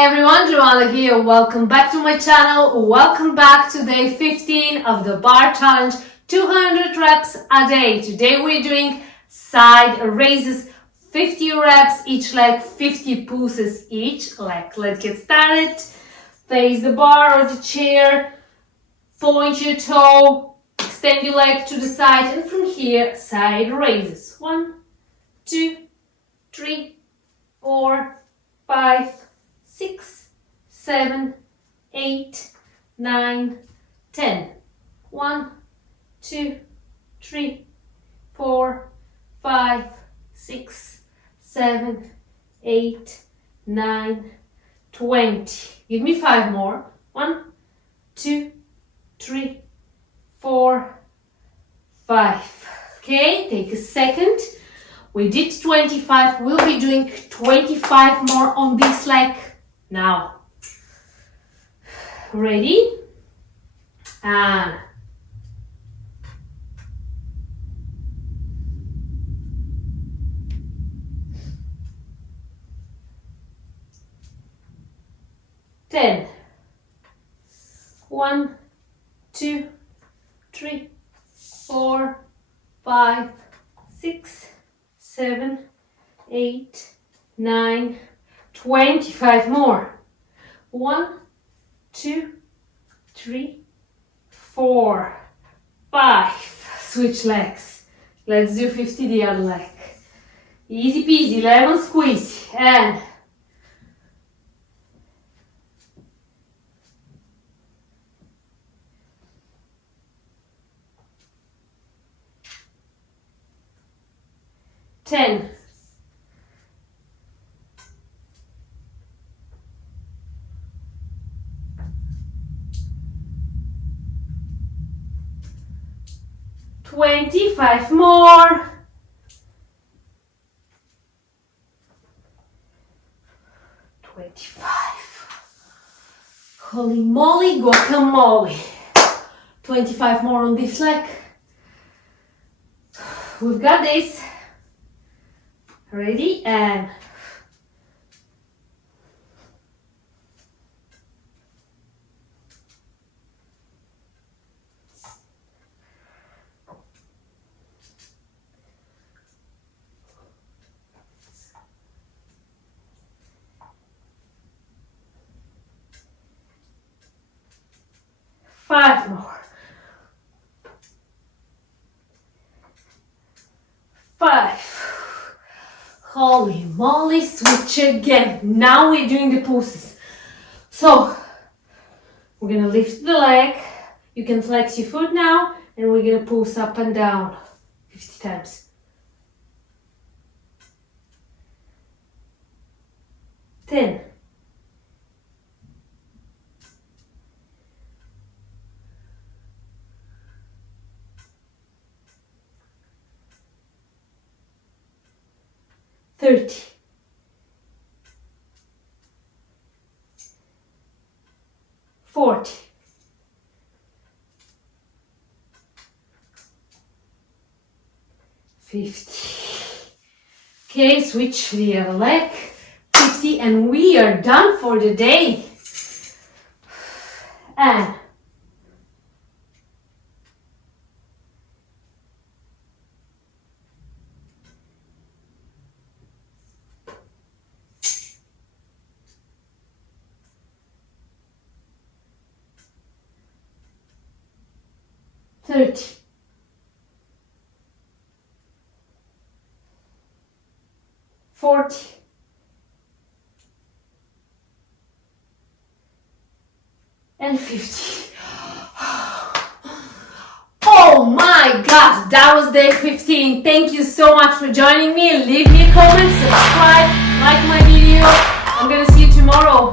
Hey everyone, Joana here. Welcome back to my channel. Welcome back to day 15 of the bar challenge, 200 reps a day. Today we're doing side raises, 50 reps each leg, 50 pulses each leg. Let's get started. Face the bar or the chair, point your toe, extend your leg to the side, and from here, side raises. 1, 2, 3, 4, 5, 6, 7, 8, 9, 10. 1, 2, 3, 4, 5, 6, 7, 8, 9, 20. Give me 5 more. 1, 2, 3, 4, 5. Okay, take a second. We did 25. We'll be doing 25 more on this leg. Now, ready? And 10. 1, 2, 3, 4, 5, 6, 7, 8, 9, 25 more. 1, 2, 3, 4, 5. Switch legs. Let's do 50 the other leg. Easy peasy, lemon squeeze. And 10. 25 more. 25. Holy moly, guacamole. 25 more on this leg. We've got this. Ready? And 5 more. 5. Holy moly, switch again. Now we're doing the pulses. So, we're gonna lift the leg. You can flex your foot now, and we're gonna pulse up and down 50 times. 10. 30. 40. 50. Okay, switch the other leg. 50, and we are done for the day. And 30. 40. 50. Oh my gosh, that was day 15. Thank you so much for joining me. Leave me a comment, subscribe, like my video. I'm gonna see you tomorrow.